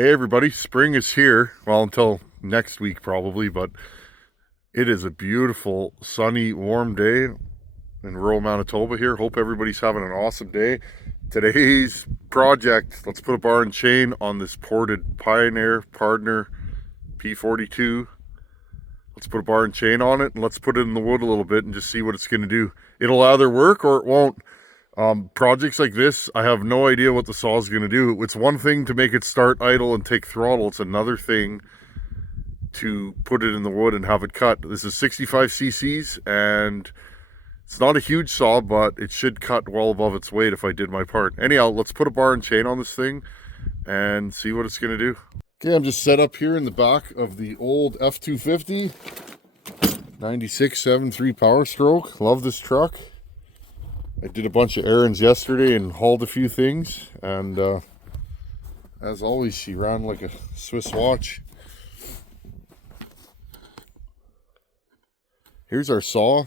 Hey everybody, spring is here. Well, until next week probably, but it is a beautiful, sunny, warm day in rural Manitoba here. Hope everybody's having an awesome day. Today's project, let's put a bar and chain on this ported Pioneer Partner P42. Let's put a bar and chain on it and let's put it in the wood a little bit and just see what it's going to do. It'll either work or it won't. Projects like this, I have no idea what the saw is going to do. It's one thing to make it start idle and take throttle. It's another thing to put it in the wood and have it cut. This is 65 cc's and it's not a huge saw, but it should cut well above its weight if I did my part. Anyhow, let's put a bar and chain on this thing and see what it's going to do. Okay, I'm just set up here in the back of the old F250 96.73 Power Stroke. Love this truck. I did a bunch of errands yesterday and hauled a few things, and as always, she ran like a Swiss watch. Here's our saw.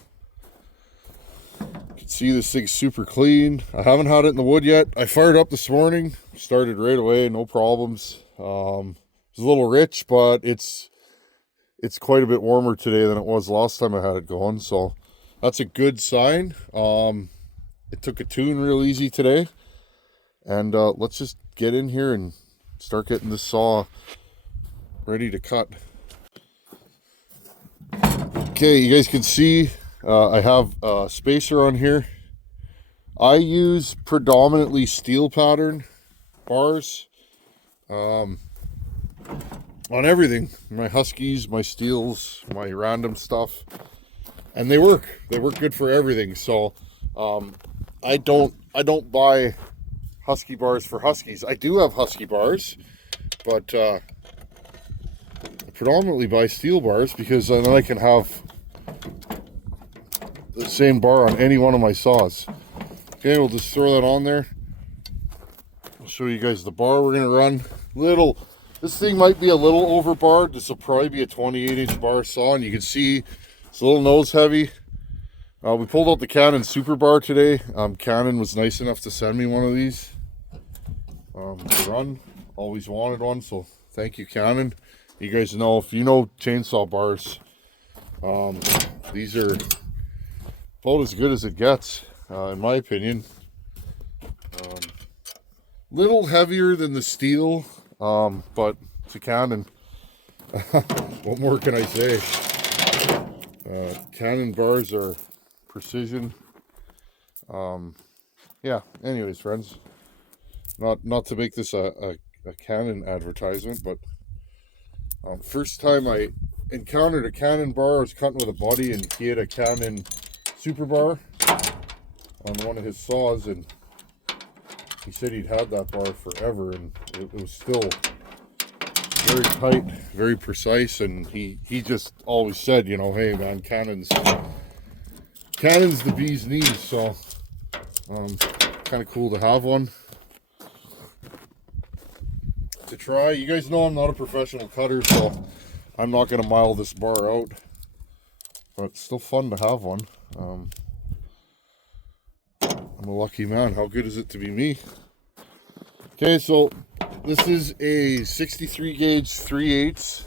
You can see this thing's super clean. I haven't had it in the wood yet. I fired up this morning, started right away, no problems. It's a little rich, but it's quite a bit warmer today than it was last time I had it going, so that's a good sign. It took a tune real easy today, and let's just get in here and start getting this saw ready to cut. Okay, you guys can see I have a spacer on here. I use predominantly steel pattern bars on everything, my Huskies, my Steels, my random stuff, and they work good for everything. So I don't buy Husky bars for Huskies. I do have Husky bars, but I predominantly buy steel bars because then I can have the same bar on any one of my saws. Okay, we'll just throw that on there. I'll show you guys the bar we're gonna run. This thing might be a little overbarred. This will probably be a 28-inch bar saw, and you can see it's a little nose heavy. We pulled out the Canon Super Bar today. Canon was nice enough to send me one of these to run. Always wanted one, so thank you, Canon. You guys know, if you know chainsaw bars, these are about as good as it gets, in my opinion. Little heavier than the steel, but it's a Canon. What more can I say? Canon bars are precision. Yeah, anyways, friends, not to make this a Canon advertisement, but first time I encountered a Canon bar, I was cutting with a buddy and he had a Canon Super Bar on one of his saws, and he said he'd had that bar forever, and it was still very tight, very precise, and he just always said, you know, hey man, Canon's the bee's knees. So kind of cool to have one to try. You guys know I'm not a professional cutter, so I'm not going to mile this bar out, but it's still fun to have one. I'm a lucky man. How good is it to be me? Okay, so this is a 63 gauge 3/8.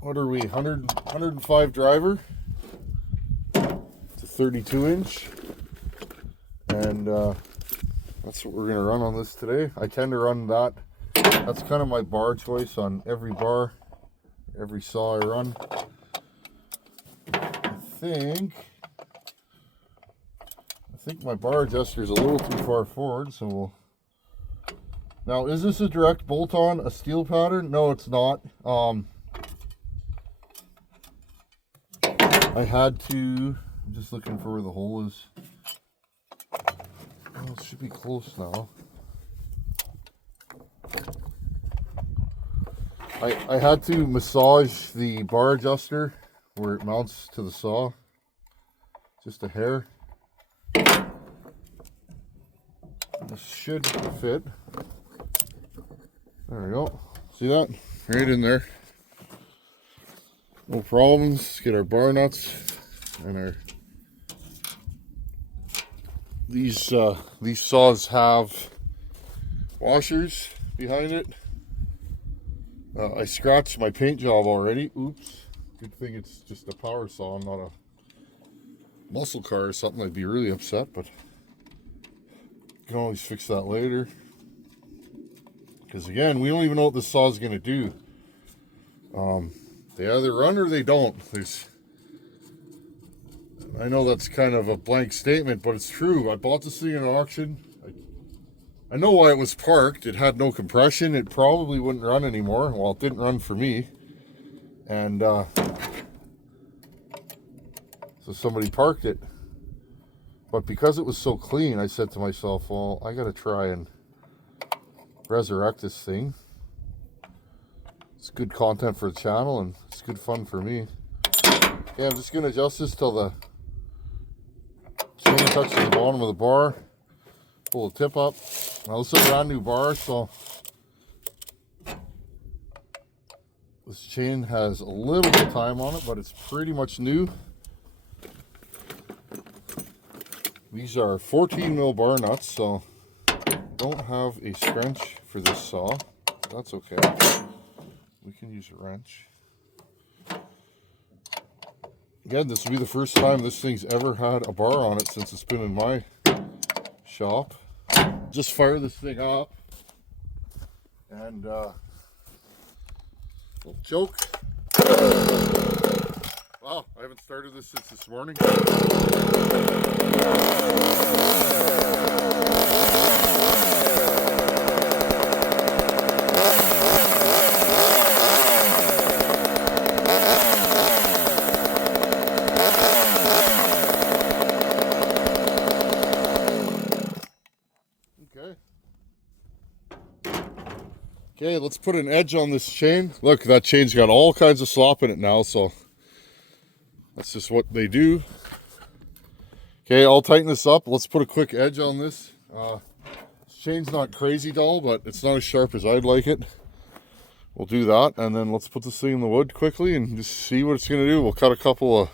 What are we, 105 driver? It's a 32 inch. And that's what we're going to run on this today. I tend to run that. That's kind of my bar choice on every bar, every saw I run. I think my bar adjuster is a little too far forward, so we'll... Now, is this a direct bolt-on, a steel pattern? No, it's not. I had to... I'm just looking for where the hole is. Well, it should be close now. I had to massage the bar adjuster where it mounts to the saw. Just a hair. This should fit. There we go. See that? Right in there. No problems. Let's get our bar nuts and our These saws have washers behind it. I scratched my paint job already. Oops. Good thing it's just a power saw, not a muscle car or something. I'd be really upset, but you can always fix that later. Because again, we don't even know what this saw is going to do. They either run or they don't. I know that's kind of a blank statement, but it's true. I bought this thing at auction. I know why it was parked. It had no compression. It probably wouldn't run anymore. Well, it didn't run for me. And so somebody parked it. But because it was so clean, I said to myself, well, I got to try and resurrect this thing. It's good content for the channel, and it's good fun for me. Okay, I'm just going to adjust this till the chain touches the bottom of the bar. Pull the tip up. Now this is a brand new bar, so this chain has a little bit of time on it, but it's pretty much new. These are 14 mil bar nuts, so don't have a wrench for this saw. That's okay. We can use a wrench. Again, this will be the first time this thing's ever had a bar on it since it's been in my shop. Just fire this thing up and little choke. Wow, I haven't started this since this morning. Okay, let's put an edge on this chain. Look, that chain's got all kinds of slop in it now, so that's just what they do. Okay, I'll tighten this up. Let's put a quick edge on this. This chain's not crazy dull, but it's not as sharp as I'd like it. We'll do that, and then let's put this thing in the wood quickly and just see what it's going to do. We'll cut a couple of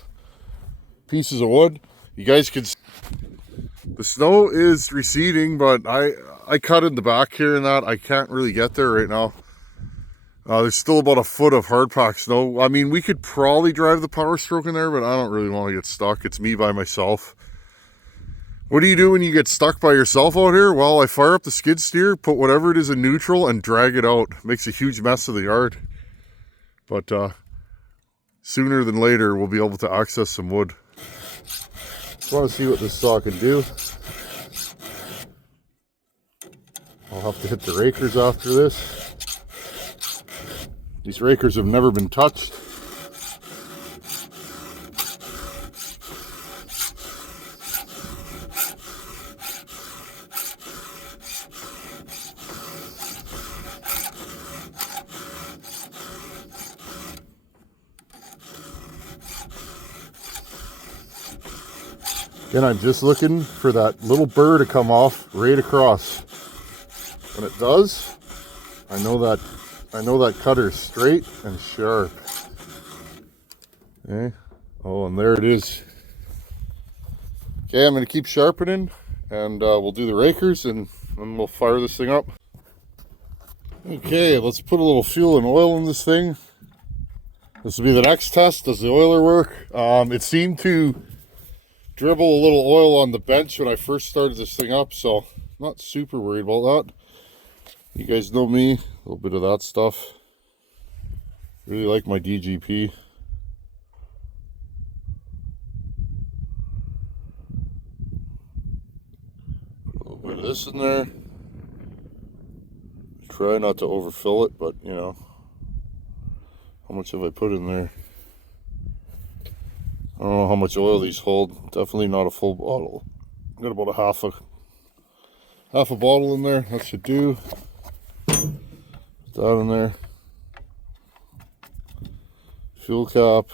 pieces of wood. You guys can see the snow is receding, but I cut in the back here and that. I can't really get there right now. There's still about a foot of hard pack snow. I mean, we could probably drive the Power Stroke in there, but I don't really want to get stuck. It's me by myself. What do you do when you get stuck by yourself out here? Well, I fire up the skid steer, put whatever it is in neutral, and drag it out. Makes a huge mess of the yard. But sooner than later, we'll be able to access some wood. Just want to see what this saw can do. I'll have to hit the rakers after this. These rakers have never been touched. Again, I'm just looking for that little burr to come off right across. When it does, I know that cutter's straight and sharp. Okay. Oh, and there it is. Okay, I'm going to keep sharpening, and we'll do the rakers, and then we'll fire this thing up. Okay, let's put a little fuel and oil in this thing. This will be the next test. Does the oiler work? It seemed to dribble a little oil on the bench when I first started this thing up, so I'm not super worried about that. You guys know me, a little bit of that stuff. Really like my DGP. Put a little bit of this in there. Try not to overfill it, but you know, how much have I put in there? I don't know how much oil these hold. Definitely not a full bottle. Got about a half a bottle in there. That should do. Put that in there. Fuel cap.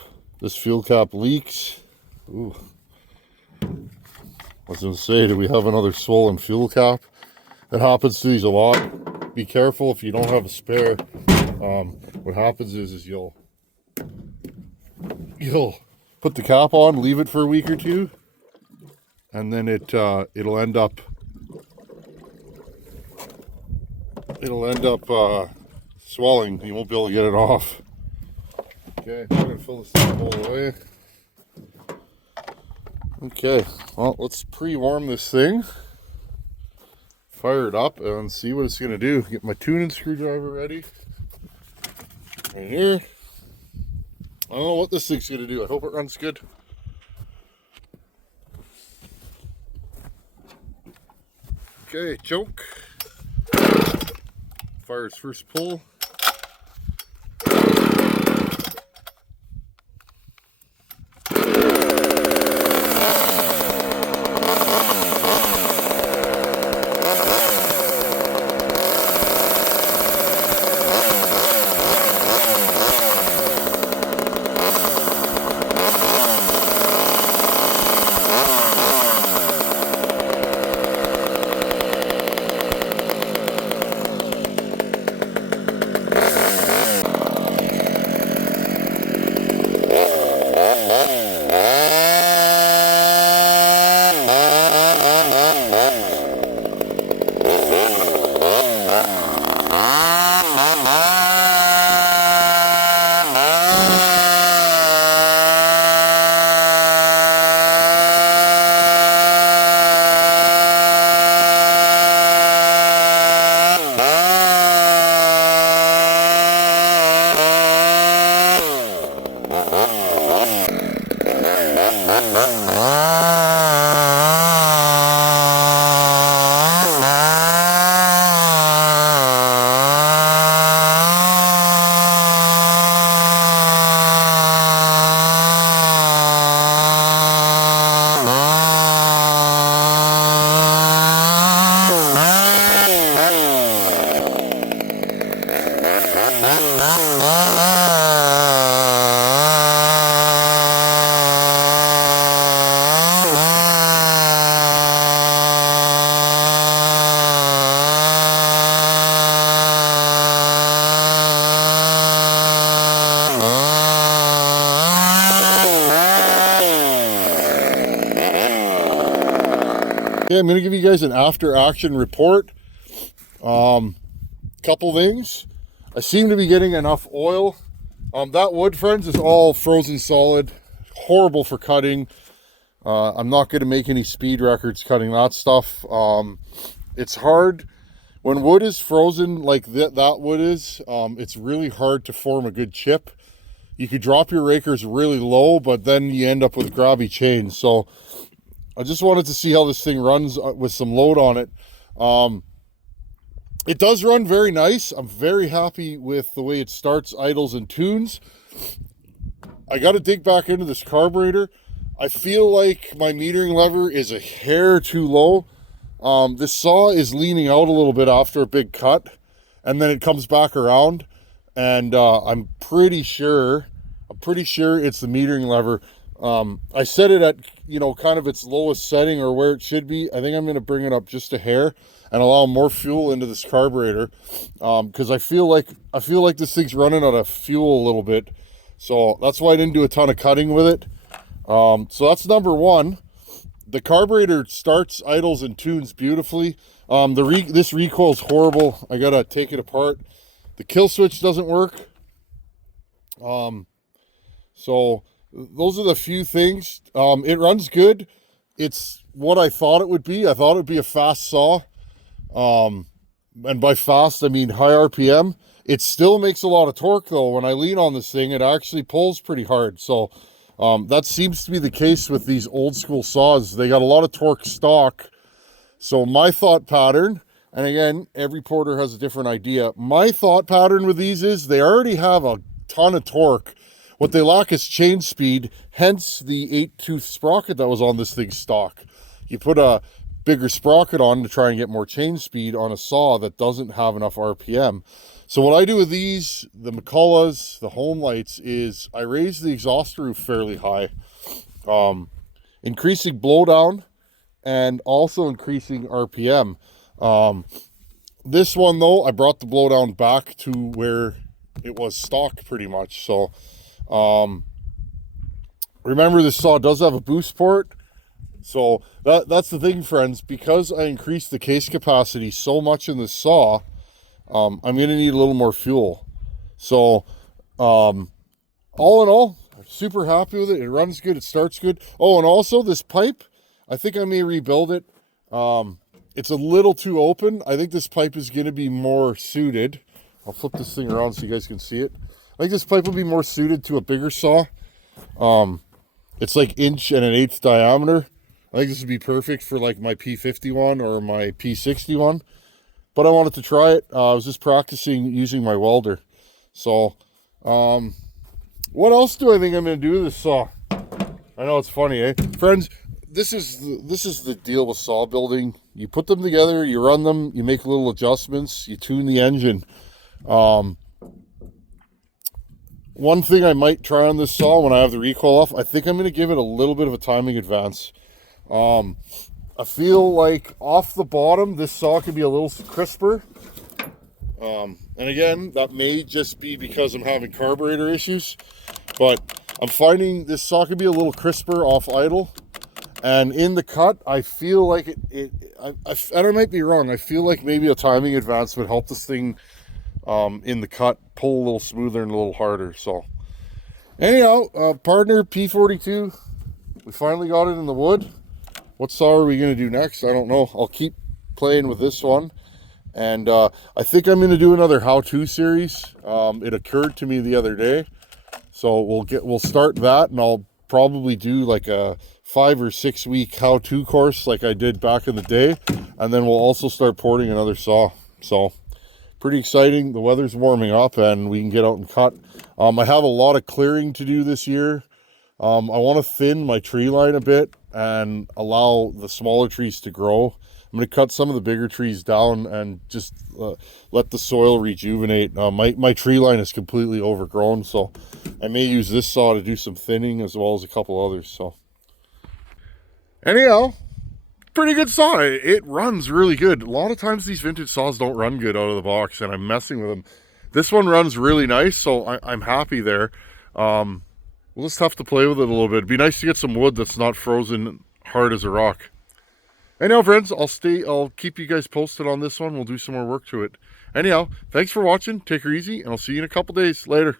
This fuel cap leaks. Ooh. I was going to say, do we have another swollen fuel cap? It happens to these a lot. Be careful if you don't have a spare. What happens is you'll put the cap on, leave it for a week or two, and then it'll end up swelling. You won't be able to get it off. Okay, I'm gonna fill this thing all the way. Okay, well, let's pre-warm this thing, fire it up, and see what it's gonna do. Get my tuning screwdriver ready right here. I don't know what this thing's gonna do. I hope it runs good. Okay, choke. Fire its first pull. Okay, I'm going to give you guys an after action report. Couple things. I seem to be getting enough oil. That wood, friends, is all frozen solid. Horrible for cutting. I'm not going to make any speed records cutting that stuff. It's hard. When wood is frozen like that wood is, it's really hard to form a good chip. You could drop your rakers really low, but then you end up with grabby chains. So I just wanted to see how this thing runs with some load on it. It does run very nice. I'm very happy with the way it starts, idles, and tunes. I got to dig back into this carburetor. I feel like my metering lever is a hair too low. This saw is leaning out a little bit after a big cut, and then it comes back around. And I'm pretty sure it's the metering lever. I set it at, kind of its lowest setting or where it should be. I think I'm going to bring it up just a hair and allow more fuel into this carburetor, because I feel like this thing's running out of fuel a little bit. So that's why I didn't do a ton of cutting with it. So that's number one. The carburetor starts, idles, and tunes beautifully. This recoil is horrible. I gotta take it apart. The kill switch doesn't work. So those are the few things. It runs good. It's what I thought it would be. I thought it would be a fast saw. And by fast, I mean high RPM. It still makes a lot of torque though. When I lean on this thing, it actually pulls pretty hard. So that seems to be the case with these old school saws. They got a lot of torque stock. So my thought pattern, and again, every porter has a different idea. My thought pattern with these is they already have a ton of torque. What they lack is chain speed, hence the 8-tooth sprocket that was on this thing's stock. You put a bigger sprocket on to try and get more chain speed on a saw that doesn't have enough RPM. So what I do with these, the McCulloughs, the Home Lights, is I raise the exhaust roof fairly high, increasing blowdown and also increasing RPM. This one though, I brought the blowdown back to where it was stock pretty much. So remember, this saw does have a boost port. So that's the thing, friends. Because I increased the case capacity so much in the saw, I'm going to need a little more fuel. So um, all in all, I'm super happy with it. It runs good. It starts good. Oh, and also this pipe, I think I may rebuild it. It's a little too open. I think this pipe is going to be more suited. I'll flip this thing around so you guys can see it. I think this pipe will be more suited to a bigger saw. It's like 1.125" diameter. I think this would be perfect for like my P51 or my P61. But I wanted to try it. I was just practicing using my welder. So, what else do I think I'm going to do with this saw? I know it's funny, eh? Friends, this is the deal with saw building. You put them together, you run them, you make little adjustments, you tune the engine. One thing I might try on this saw when I have the recoil off, I think I'm going to give it a little bit of a timing advance. I feel like off the bottom, this saw could be a little crisper. And again, that may just be because I'm having carburetor issues, but I'm finding this saw could be a little crisper off idle. And in the cut, I feel like and I might be wrong, I feel like maybe a timing advance would help this thing in the cut pull a little smoother and a little harder. So anyhow, partner P42, we finally got it in the wood. What saw are we going to do next? I don't know. I'll keep playing with this one. And I think I'm going to do another how-to series. It occurred to me the other day. So we'll start that, and I'll probably do like a 5 or 6 week how-to course like I did back in the day. And then we'll also start porting another saw. So pretty exciting. The weather's warming up and we can get out and cut. I have a lot of clearing to do this year. I want to thin my tree line a bit and allow the smaller trees to grow. I'm going to cut some of the bigger trees down and just let the soil rejuvenate. My tree line is completely overgrown, so I may use this saw to do some thinning as well as a couple others. So anyhow, pretty good saw. It runs really good. A lot of times these vintage saws don't run good out of the box, and I'm messing with them. This one runs really nice, so I'm happy there. We'll just have to play with it a little bit. It'd be nice to get some wood that's not frozen hard as a rock. Anyhow, friends, I'll keep you guys posted on this one. We'll do some more work to it. Anyhow, thanks for watching. Take her easy, and I'll see you in a couple days. Later.